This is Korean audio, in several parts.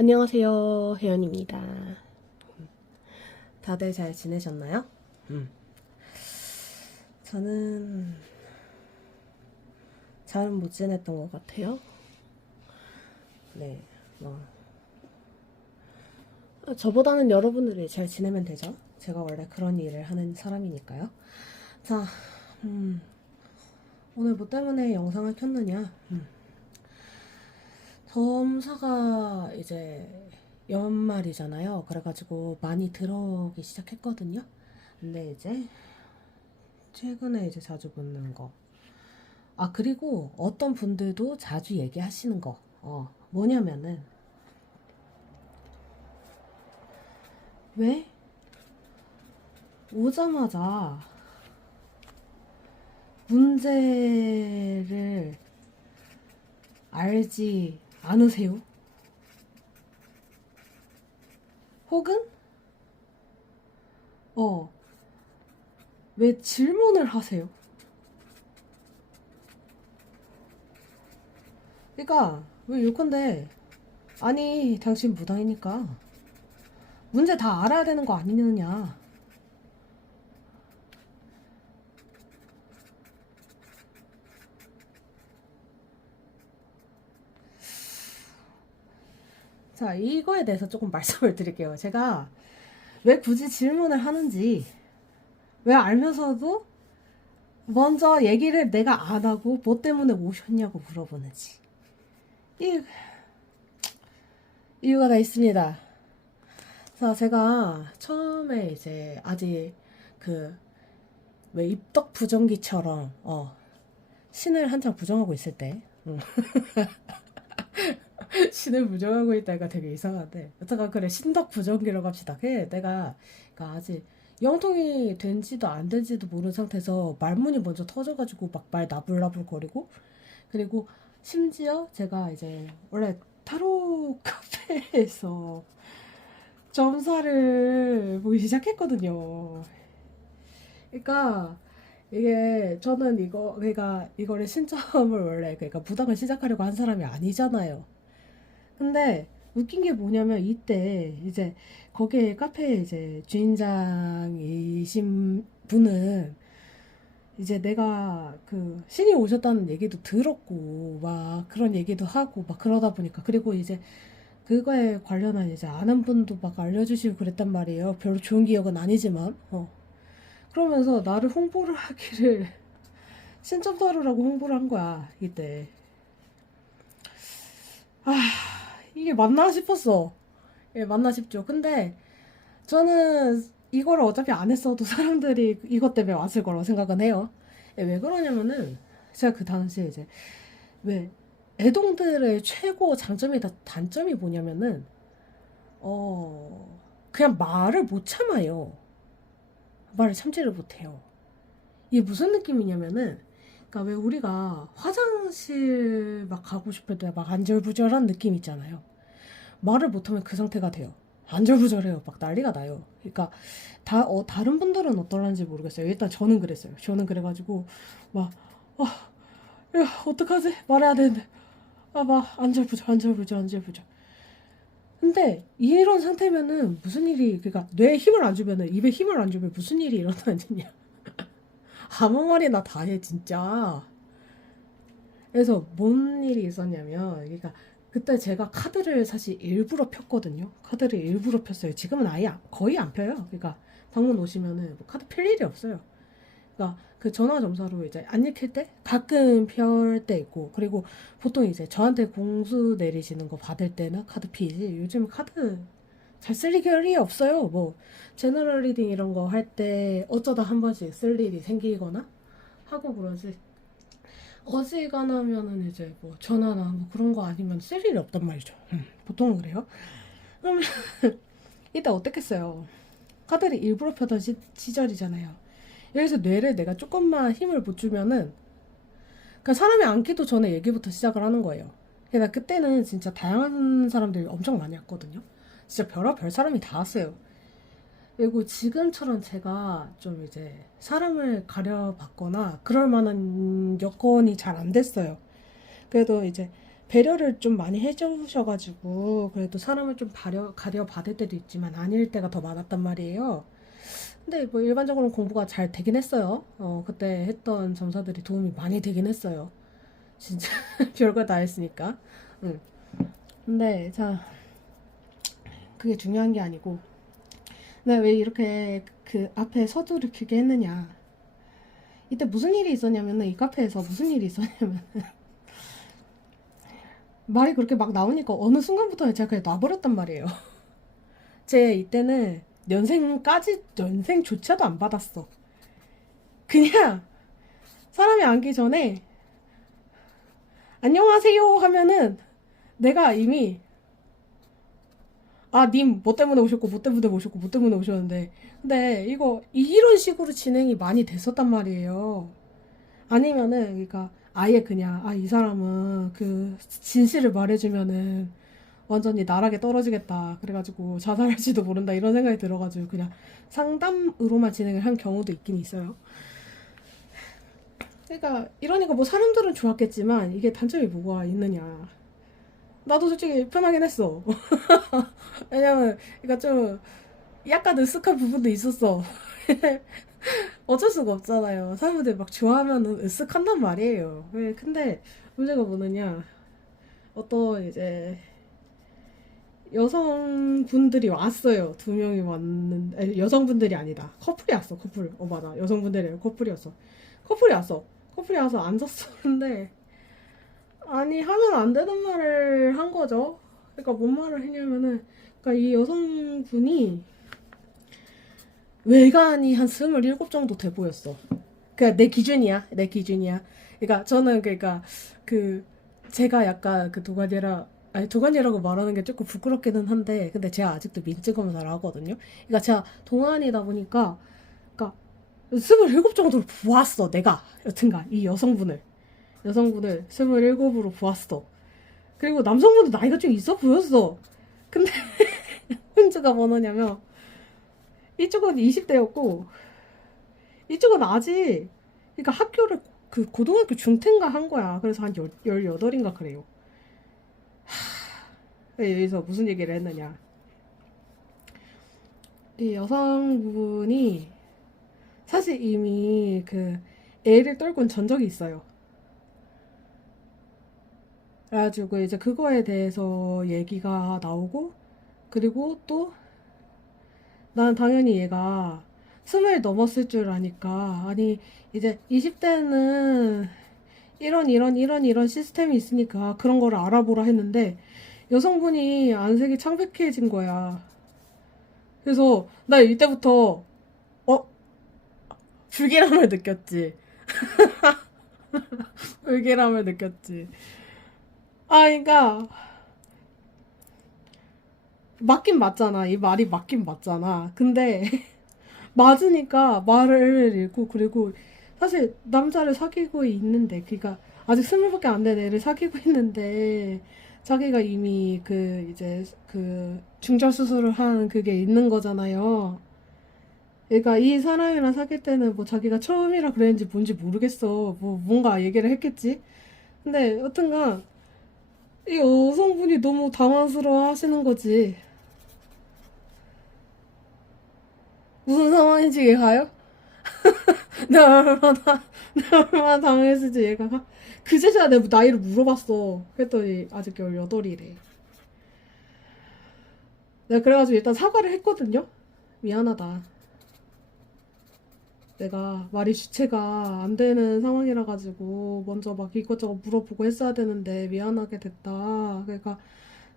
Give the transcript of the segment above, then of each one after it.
안녕하세요, 혜연입니다. 다들 잘 지내셨나요? 저는 잘은 못 지냈던 것 같아요. 네, 뭐 저보다는 여러분들이 잘 지내면 되죠. 제가 원래 그런 일을 하는 사람이니까요. 자, 오늘 뭐 때문에 영상을 켰느냐? 점사가 이제 연말이잖아요. 그래가지고 많이 들어오기 시작했거든요. 근데 이제 최근에 이제 자주 붙는 거. 아, 그리고 어떤 분들도 자주 얘기하시는 거. 뭐냐면은, 왜 오자마자 문제를 알지 않으세요? 혹은, 어, 왜 질문을 하세요? 그러니까, 왜 요컨대, 아니, 당신 무당이니까 문제 다 알아야 되는 거 아니느냐. 자, 이거에 대해서 조금 말씀을 드릴게요. 제가 왜 굳이 질문을 하는지, 왜 알면서도 먼저 얘기를 내가 안 하고 뭐 때문에 오셨냐고 물어보는지. 이 이유가 다 있습니다. 자, 제가 처음에 이제 아직 그 왜 입덕 부정기처럼 신을 한창 부정하고 있을 때 신을 부정하고 있다가 되게 이상한데 여태가 그래 신덕 부정기라고 합시다. 그게 내가 그러니까 아직 영통이 된지도 안 된지도 모르는 상태에서 말문이 먼저 터져가지고 막 말 나불나불거리고 그리고 심지어 제가 이제 원래 타로 카페에서 점사를 보기 시작했거든요. 그러니까 이게 저는 이거 그러니까 이거를 신점을 원래 그러니까 무당을 시작하려고 한 사람이 아니잖아요. 근데 웃긴 게 뭐냐면 이때 이제 거기에 카페 이제 주인장이신 분은 이제 내가 그 신이 오셨다는 얘기도 들었고 막 그런 얘기도 하고 막 그러다 보니까 그리고 이제 그거에 관련한 이제 아는 분도 막 알려주시고 그랬단 말이에요. 별로 좋은 기억은 아니지만 그러면서 나를 홍보를 하기를 신점사루라고 홍보를 한 거야 이때. 아, 이게 맞나 싶었어. 예, 맞나 싶죠. 근데 저는 이거를 어차피 안 했어도 사람들이 이것 때문에 왔을 거라고 생각은 해요. 예, 왜 그러냐면은 제가 그 당시에 이제 왜 애동들의 최고 장점이다 단점이 뭐냐면은 그냥 말을 못 참아요. 말을 참지를 못해요. 이게 무슨 느낌이냐면은 그러니까 왜 우리가 화장실 막 가고 싶을 때 막 안절부절한 느낌 있잖아요. 말을 못하면 그 상태가 돼요. 안절부절해요. 막 난리가 나요. 그러니까 다른 분들은 어떨런지 모르겠어요. 일단 저는 그랬어요. 저는 그래가지고 막 야, 어떡하지? 말해야 되는데 막 안절부절. 근데 이런 상태면은 무슨 일이 그러니까 뇌에 힘을 안 주면은 입에 힘을 안 주면 무슨 일이 일어나느냐. 아무 말이나 다 해 진짜. 그래서 뭔 일이 있었냐면 그러니까 그때 제가 카드를 사실 일부러 폈거든요. 카드를 일부러 폈어요. 지금은 아예 거의 안 펴요. 그러니까 방문 오시면은 뭐 카드 필 일이 없어요. 그러니까 그 전화 점사로 이제 안 읽힐 때 가끔 펼 때 있고 그리고 보통 이제 저한테 공수 내리시는 거 받을 때나 카드 피지 요즘 카드 잘 쓸 일이 없어요. 뭐 제너럴 리딩 이런 거 할 때 어쩌다 한 번씩 쓸 일이 생기거나 하고 그러지. 어지간하면은 이제 뭐 전화나 뭐 그런 거 아니면 쓸 일이 없단 말이죠. 보통은 그래요. 그러면 이때 어떻겠어요? 카드를 일부러 펴던 시절이잖아요. 여기서 뇌를 내가 조금만 힘을 못 주면은 그러니까 사람이 앉기도 전에 얘기부터 시작을 하는 거예요. 그러니까 그때는 진짜 다양한 사람들이 엄청 많이 왔거든요. 진짜 별의별 사람이 다 왔어요. 그리고 지금처럼 제가 좀 이제 사람을 가려봤거나 그럴 만한 여건이 잘 안 됐어요. 그래도 이제 배려를 좀 많이 해주셔가지고 그래도 사람을 좀 가려 받을 때도 있지만 아닐 때가 더 많았단 말이에요. 근데 뭐 일반적으로 공부가 잘 되긴 했어요. 그때 했던 점사들이 도움이 많이 되긴 했어요. 진짜 별거 다 했으니까. 응. 근데 자, 그게 중요한 게 아니고 내가 왜 이렇게 그 앞에 서두를 켜게 했느냐. 이때 무슨 일이 있었냐면은 이 카페에서 무슨 일이 있었냐면 말이 그렇게 막 나오니까 어느 순간부터 제가 그냥 놔버렸단 말이에요. 제 이때는 연생조차도 안 받았어. 그냥 사람이 앉기 전에 안녕하세요 하면은 내가 이미 님 뭐 때문에 오셨고 뭐 때문에 오셨고 뭐 때문에 오셨는데 근데 이거 이런 식으로 진행이 많이 됐었단 말이에요. 아니면은 그러니까 아예 그냥 이 사람은 그 진실을 말해주면은 완전히 나락에 떨어지겠다 그래가지고 자살할지도 모른다 이런 생각이 들어가지고 그냥 상담으로만 진행을 한 경우도 있긴 있어요. 그러니까 이러니까 뭐 사람들은 좋았겠지만 이게 단점이 뭐가 있느냐. 나도 솔직히 편하긴 했어. 왜냐면 그러니까 좀 약간 으쓱한 부분도 있었어. 어쩔 수가 없잖아요. 사람들 막 좋아하면은 으쓱한단 말이에요. 근데 문제가 뭐느냐. 어떤 이제 여성분들이 왔어요. 두 명이 왔는데 아니, 여성분들이 아니다. 커플이 왔어. 커플. 맞아. 여성분들이 커플이었어. 커플이 왔어. 커플이 와서 앉았었는데 아니 하면 안 되는 말을 한 거죠. 그러니까 뭔 말을 했냐면은 그러니까 이 여성분이 외관이 한 27 정도 돼 보였어. 그러니까 내 기준이야. 내 기준이야. 그러니까 저는 그러니까 그 제가 약간 그 도가니라 아니 도가니라고 말하는 게 조금 부끄럽기는 한데 근데 제가 아직도 민증 검사를 하거든요. 그러니까 제가 동안이다 보니까 그러니까 27 정도로 보았어. 내가 여튼간 이 여성분을 27으로 보았어. 그리고 남성분도 나이가 좀 있어 보였어. 근데 문제가 뭐냐면 이쪽은 20대였고 이쪽은 아직 그러니까 학교를 그 고등학교 중퇴인가 한 거야. 그래서 한 18인가 그래요. 여기서 무슨 얘기를 했느냐. 이 여성분이 사실 이미 그 애를 떨군 전적이 있어요. 그래가지고 이제 그거에 대해서 얘기가 나오고 그리고 또 난 당연히 얘가 20 넘었을 줄 아니까 아니 이제 20대는 이런 시스템이 있으니까 그런 거를 알아보라 했는데 여성분이 안색이 창백해진 거야. 그래서 나 이때부터 어? 불길함을 느꼈지. 불길함을 느꼈지. 그러니까 맞긴 맞잖아. 이 말이 맞긴 맞잖아. 근데 맞으니까 말을 읽고 그리고 사실 남자를 사귀고 있는데 그러니까 아직 20밖에 안 된 애를 사귀고 있는데 자기가 이미 그 이제 그 중절 수술을 한 그게 있는 거잖아요. 그러니까 이 사람이랑 사귈 때는 뭐 자기가 처음이라 그랬는지 뭔지 모르겠어. 뭐 뭔가 얘기를 했겠지. 근데 여튼간 이 여성분이 너무 당황스러워 하시는 거지. 무슨 상황인지 이해가요? 내가 얼마나 당황했을지 얘가 그제서야 내 나이를 물어봤어. 그랬더니 아직 18이래. 내가 그래가지고 일단 사과를 했거든요. 미안하다. 내가 말이 주체가 안 되는 상황이라 가지고 먼저 막 이것저것 물어보고 했어야 되는데 미안하게 됐다. 그러니까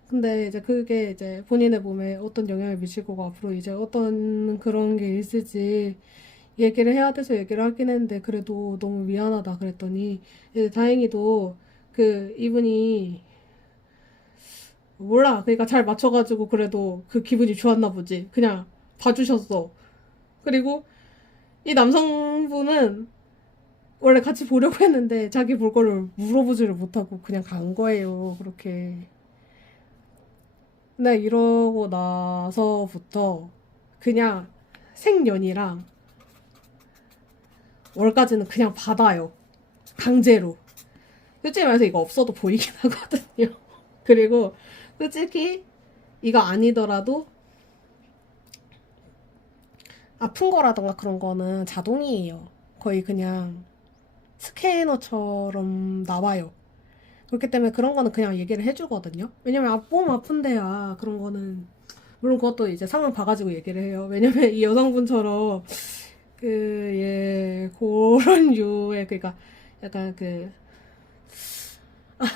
근데 이제 그게 이제 본인의 몸에 어떤 영향을 미치고 앞으로 이제 어떤 그런 게 있을지 얘기를 해야 돼서 얘기를 하긴 했는데 그래도 너무 미안하다 그랬더니 이제 다행히도 그 이분이 몰라 그러니까 잘 맞춰가지고 그래도 그 기분이 좋았나 보지 그냥 봐주셨어. 그리고 이 남성분은 원래 같이 보려고 했는데 자기 볼 거를 물어보지를 못하고 그냥 간 거예요 그렇게. 근데 이러고 나서부터 그냥 생년이랑 월까지는 그냥 받아요. 강제로. 솔직히 말해서 이거 없어도 보이긴 하거든요. 그리고 솔직히 이거 아니더라도 아픈 거라던가 그런 거는 자동이에요. 거의 그냥 스캐너처럼 나와요. 그렇기 때문에 그런 거는 그냥 얘기를 해주거든요. 왜냐면 몸 아픈데야 그런 거는 물론 그것도 이제 상황 봐가지고 얘기를 해요. 왜냐면 이 여성분처럼 그런 류의 그러니까 약간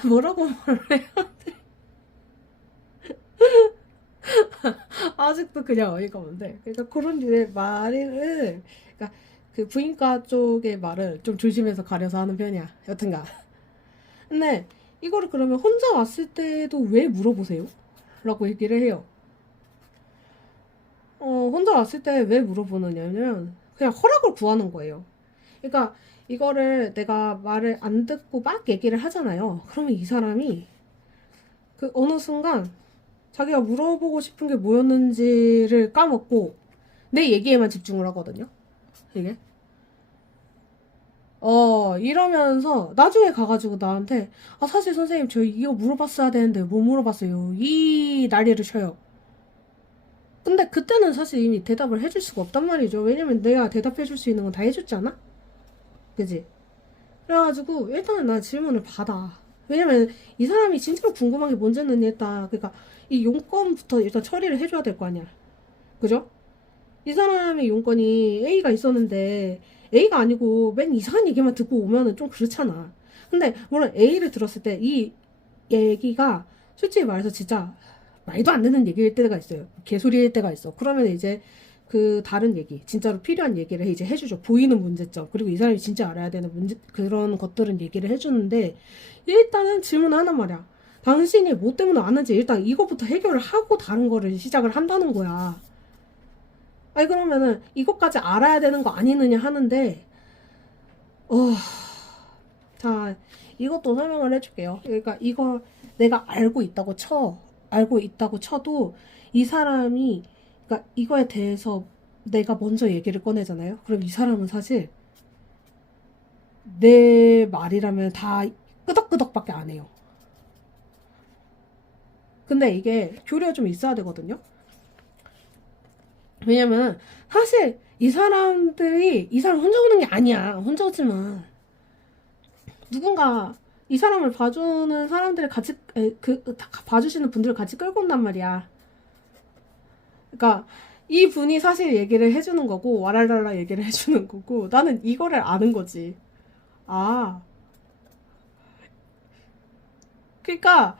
뭐라고 말해요? 아직도 그냥 어이가 없는데 그러니까 그런 류의 말을 그러니까 그 부인과 쪽의 말을 좀 조심해서 가려서 하는 편이야. 여튼가. 근데 이거를 그러면 혼자 왔을 때도 왜 물어보세요? 라고 얘기를 해요. 혼자 왔을 때 왜 물어보느냐면 그냥 허락을 구하는 거예요. 그러니까 이거를 내가 말을 안 듣고 막 얘기를 하잖아요. 그러면 이 사람이 그 어느 순간 자기가 물어보고 싶은 게 뭐였는지를 까먹고 내 얘기에만 집중을 하거든요. 이게. 이러면서 나중에 가가지고 나한테 사실 선생님 저 이거 물어봤어야 되는데 못 물어봤어요. 이 난리를 쳐요. 근데 그때는 사실 이미 대답을 해줄 수가 없단 말이죠. 왜냐면 내가 대답해줄 수 있는 건 다 해줬잖아? 그지? 그래가지고 일단은 난 질문을 받아. 왜냐면 이 사람이 진짜로 궁금한 게 뭔지는 일단 그러니까 이 용건부터 일단 처리를 해줘야 될 거 아니야. 그죠? 이 사람의 용건이 A가 있었는데 A가 아니고 맨 이상한 얘기만 듣고 오면은 좀 그렇잖아. 근데 물론 A를 들었을 때 이 얘기가 솔직히 말해서 진짜 말도 안 되는 얘기일 때가 있어요. 개소리일 때가 있어. 그러면 이제 그 다른 얘기, 진짜로 필요한 얘기를 이제 해주죠. 보이는 문제점. 그리고 이 사람이 진짜 알아야 되는 그런 것들은 얘기를 해주는데 일단은 질문을 하단 말이야. 당신이 뭐 때문에 왔는지 일단 이것부터 해결을 하고 다른 거를 시작을 한다는 거야. 아니 그러면은 이것까지 알아야 되는 거 아니느냐 하는데 자 이것도 설명을 해줄게요. 그러니까 이걸 내가 알고 있다고 쳐도 이 사람이 그러니까 이거에 대해서 내가 먼저 얘기를 꺼내잖아요. 그럼 이 사람은 사실 내 말이라면 다 끄덕끄덕밖에 안 해요. 근데 이게 교류가 좀 있어야 되거든요. 왜냐면 사실 이 사람 혼자 오는 게 아니야. 혼자 오지만 누군가 이 사람을 봐주는 사람들을 같이 봐주시는 분들을 같이 끌고 온단 말이야. 그러니까 이 분이 사실 얘기를 해주는 거고 와랄랄라 얘기를 해주는 거고 나는 이거를 아는 거지. 아, 그러니까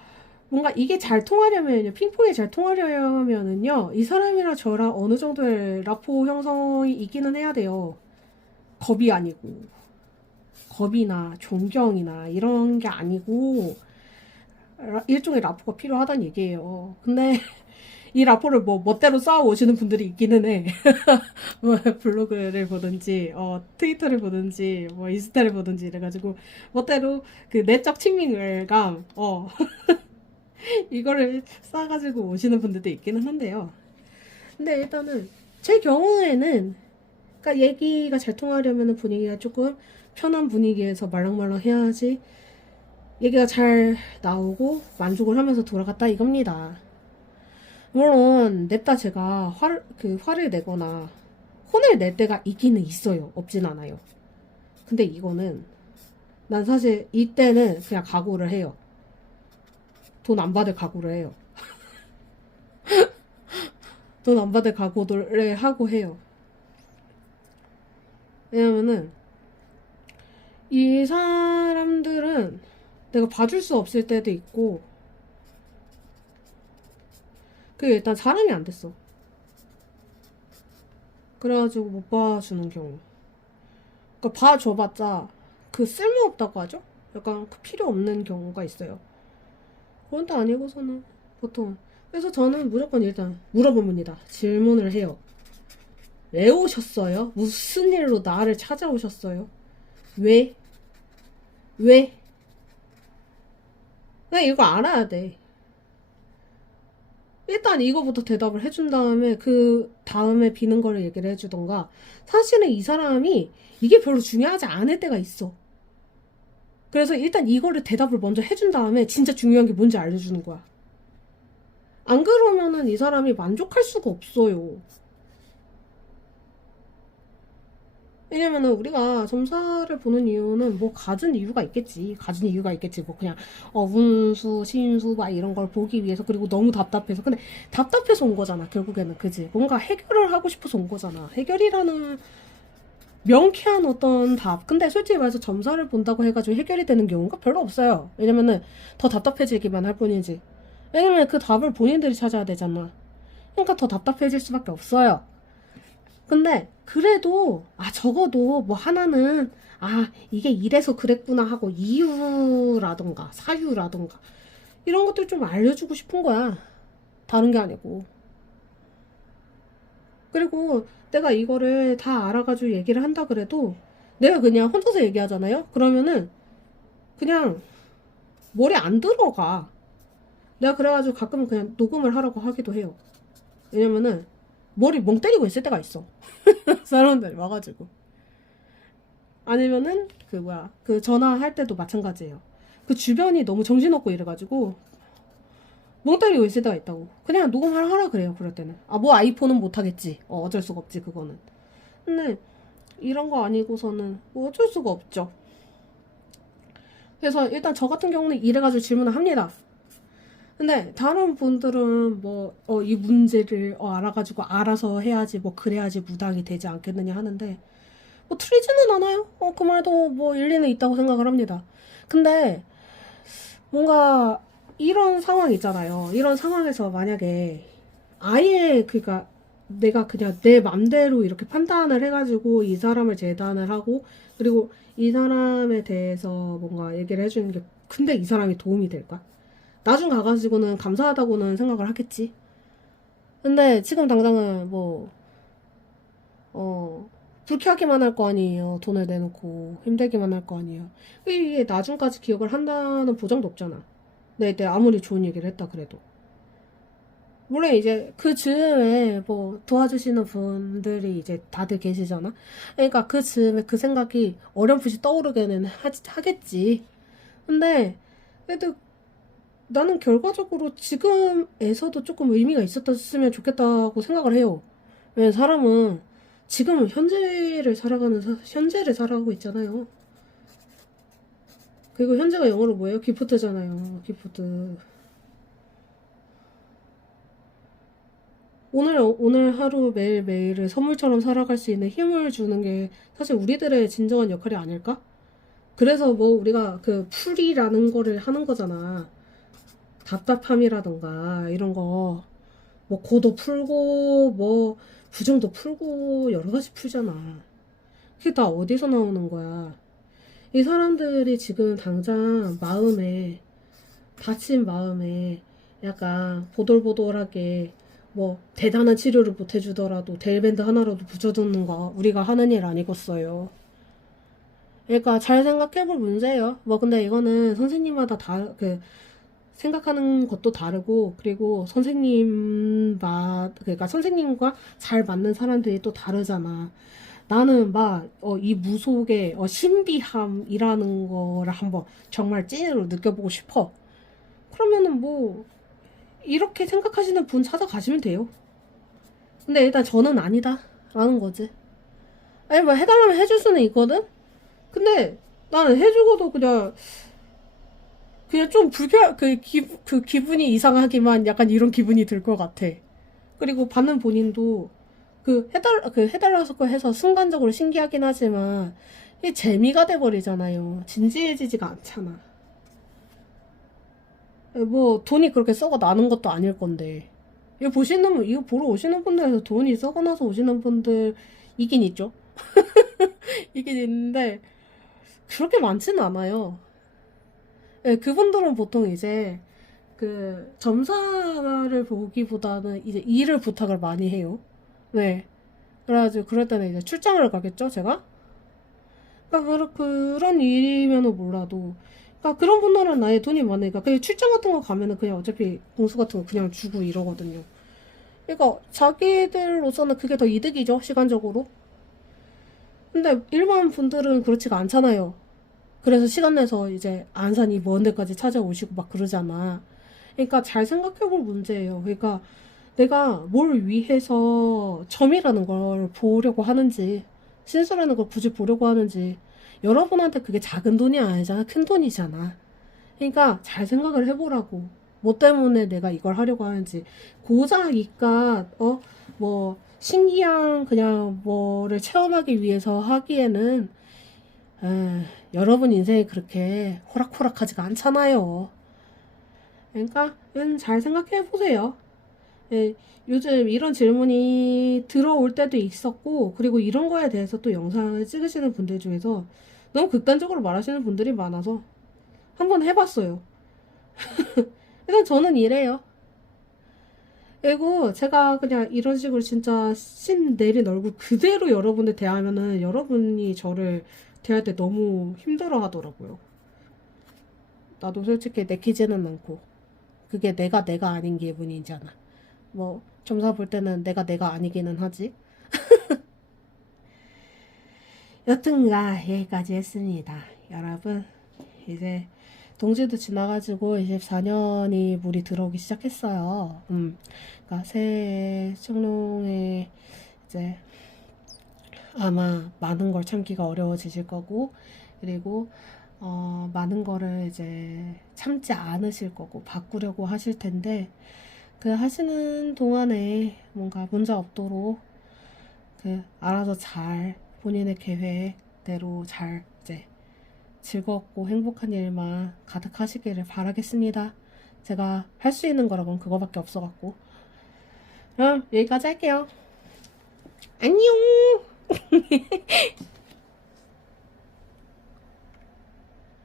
뭔가 이게 잘 통하려면요, 핑퐁이 잘 통하려면은요, 이 사람이랑 저랑 어느 정도의 라포 형성이 있기는 해야 돼요. 겁이 아니고, 겁이나 존경이나 이런 게 아니고, 일종의 라포가 필요하다는 얘기예요. 근데 이 라포를 뭐 멋대로 쌓아 오시는 분들이 있기는 해. 뭐 블로그를 보든지, 트위터를 보든지, 뭐 인스타를 보든지 이래가지고 멋대로 그 내적 친밀감, 이거를 싸가지고 오시는 분들도 있기는 한데요. 근데 일단은 제 경우에는 그러니까 얘기가 잘 통하려면 분위기가 조금 편한 분위기에서 말랑말랑 해야지 얘기가 잘 나오고 만족을 하면서 돌아갔다 이겁니다. 물론 냅다 제가 화를 내거나 혼을 낼 때가 있기는 있어요. 없진 않아요. 근데 이거는 난 사실 이때는 그냥 각오를 해요. 돈 안 받을 각오를 해요. 돈 안 받을 각오를 하고 해요. 왜냐면은 이 사람들은 내가 봐줄 수 없을 때도 있고 그게 일단 사람이 안 됐어. 그래가지고 못 봐주는 경우. 그러니까 봐줘봤자 그 쓸모없다고 하죠? 약간 그 필요 없는 경우가 있어요. 그건 또 아니고서는 보통. 그래서 저는 무조건 일단 물어봅니다. 질문을 해요. 왜 오셨어요? 무슨 일로 나를 찾아오셨어요? 왜? 왜? 나 이거 알아야 돼. 일단 이거부터 대답을 해준 다음에 그 다음에 비는 거를 얘기를 해주던가. 사실은 이 사람이 이게 별로 중요하지 않을 때가 있어. 그래서 일단 이거를 대답을 먼저 해준 다음에 진짜 중요한 게 뭔지 알려주는 거야. 안 그러면은 이 사람이 만족할 수가 없어요. 왜냐면은 우리가 점사를 보는 이유는 뭐 가진 이유가 있겠지. 가진 이유가 있겠지. 뭐 그냥 운수, 신수 막 이런 걸 보기 위해서. 그리고 너무 답답해서. 근데 답답해서 온 거잖아. 결국에는 그지. 뭔가 해결을 하고 싶어서 온 거잖아. 해결이라는 명쾌한 어떤 답. 근데 솔직히 말해서 점사를 본다고 해가지고 해결이 되는 경우가 별로 없어요. 왜냐면은 더 답답해지기만 할 뿐이지. 왜냐면 그 답을 본인들이 찾아야 되잖아. 그러니까 더 답답해질 수밖에 없어요. 근데 그래도 적어도 뭐 하나는 이게 이래서 그랬구나 하고 이유라던가 사유라던가 이런 것들 좀 알려주고 싶은 거야. 다른 게 아니고. 그리고 내가 이거를 다 알아가지고 얘기를 한다 그래도 내가 그냥 혼자서 얘기하잖아요. 그러면은 그냥 머리 안 들어가. 내가 그래가지고 가끔은 그냥 녹음을 하라고 하기도 해요. 왜냐면은 머리 멍 때리고 있을 때가 있어. 사람들이 와가지고. 아니면은 그 전화할 때도 마찬가지예요. 그 주변이 너무 정신없고 이래가지고 멍 때리고 있을 때가 있다고. 그냥 녹음하라 그래요. 그럴 때는. 뭐 아이폰은 못하겠지. 어쩔 수가 없지 그거는. 근데 이런 거 아니고서는 뭐 어쩔 수가 없죠. 그래서 일단 저 같은 경우는 이래가지고 질문을 합니다. 근데 다른 분들은 이 문제를 알아가지고 알아서 해야지 뭐 그래야지 무당이 되지 않겠느냐 하는데 뭐 틀리지는 않아요. 그 말도 뭐 일리는 있다고 생각을 합니다. 근데 뭔가 이런 상황 있잖아요. 이런 상황에서 만약에 아예 그러니까 내가 그냥 내 맘대로 이렇게 판단을 해가지고 이 사람을 재단을 하고 그리고 이 사람에 대해서 뭔가 얘기를 해주는 게 근데 이 사람이 도움이 될까? 나중 가가지고는 감사하다고는 생각을 하겠지. 근데 지금 당장은 불쾌하기만 할 거 아니에요. 돈을 내놓고 힘들기만 할 거 아니에요. 이게 나중까지 기억을 한다는 보장도 없잖아. 내 아무리 좋은 얘기를 했다 그래도. 물론 이제 그 즈음에 도와주시는 분들이 이제 다들 계시잖아. 그러니까 그 즈음에 그 생각이 어렴풋이 떠오르게는 하겠지. 근데 그래도 나는 결과적으로 지금에서도 조금 의미가 있었으면 좋겠다고 생각을 해요. 왜냐면 사람은 지금은 현재를 살아가고 있잖아요. 그리고 현재가 영어로 뭐예요? 기프트잖아요. 기프트. 오늘 하루 매일매일을 선물처럼 살아갈 수 있는 힘을 주는 게 사실 우리들의 진정한 역할이 아닐까? 그래서 우리가 그 풀이라는 거를 하는 거잖아. 답답함이라던가 이런 거 고도 풀고 부정도 풀고 여러 가지 풀잖아. 그게 다 어디서 나오는 거야? 이 사람들이 지금 당장 다친 마음에 약간 보돌보돌하게 대단한 치료를 못 해주더라도 데일밴드 하나라도 붙여두는 거 우리가 하는 일 아니겠어요. 그러니까 잘 생각해볼 문제예요. 근데 이거는 선생님마다 생각하는 것도 다르고 그리고 그러니까 선생님과 잘 맞는 사람들이 또 다르잖아. 나는 이 무속의 신비함이라는 거를 한번 정말 찐으로 느껴보고 싶어. 그러면은 이렇게 생각하시는 분 찾아가시면 돼요. 근데 일단 저는 아니다 라는 거지. 아니 해달라면 해줄 수는 있거든. 근데 나는 해주고도 그냥 좀 그 기분이 이상하기만 약간 이런 기분이 들 것 같아. 그리고 받는 본인도 해달라고 해서 순간적으로 신기하긴 하지만 이 재미가 돼버리잖아요. 진지해지지가 않잖아. 돈이 그렇게 썩어 나는 것도 아닐 건데. 이거 보러 오시는 분들에서 돈이 썩어 나서 오시는 분들 있긴 있죠. 있긴 있는데 그렇게 많지는 않아요. 그분들은 보통 이제 점사를 보기보다는 이제 일을 부탁을 많이 해요. 네. 그래가지고 그럴 때는 이제 출장을 가겠죠, 제가? 그러니까 그런 일이면은 몰라도. 그러니까 그런 분들은 아예 돈이 많으니까 그냥 출장 같은 거 가면은 그냥 어차피 공수 같은 거 그냥 주고 이러거든요. 그러니까 자기들로서는 그게 더 이득이죠, 시간적으로. 근데 일반 분들은 그렇지가 않잖아요. 그래서 시간 내서 이제 안산이 먼 데까지 찾아오시고 막 그러잖아. 그러니까 잘 생각해볼 문제예요. 그러니까 내가 뭘 위해서 점이라는 걸 보려고 하는지, 신수라는 걸 굳이 보려고 하는지, 여러분한테 그게 작은 돈이 아니잖아. 큰 돈이잖아. 그러니까 잘 생각을 해보라고. 뭐 때문에 내가 이걸 하려고 하는지. 고작 이깟, 뭐, 신기한 그냥 뭐를 체험하기 위해서 하기에는, 여러분 인생이 그렇게 호락호락하지가 않잖아요. 그러니까, 잘 생각해 보세요. 예, 요즘 이런 질문이 들어올 때도 있었고, 그리고 이런 거에 대해서 또 영상을 찍으시는 분들 중에서 너무 극단적으로 말하시는 분들이 많아서 한번 해봤어요. 일단 저는 이래요. 그리고 제가 그냥 이런 식으로 진짜 신 내린 얼굴 그대로 여러분들 대하면은 여러분이 저를 대할 때 너무 힘들어 하더라고요. 나도 솔직히 내키지는 않고. 그게 내가 아닌 기분이잖아. 뭐, 점사 볼 때는 내가 아니기는 하지. 여튼가, 여기까지 했습니다. 여러분, 이제, 동지도 지나가지고 24년이 물이 들어오기 시작했어요. 그러니까 새해 청룡에 이제 아마 많은 걸 참기가 어려워지실 거고, 그리고 많은 거를 이제 참지 않으실 거고 바꾸려고 하실 텐데, 그 하시는 동안에 뭔가 문제 없도록 그 알아서 잘 본인의 계획대로 잘 이제 즐겁고 행복한 일만 가득하시기를 바라겠습니다. 제가 할 수 있는 거라고는 그거밖에 없어갖고. 그럼 여기까지 할게요. 안녕.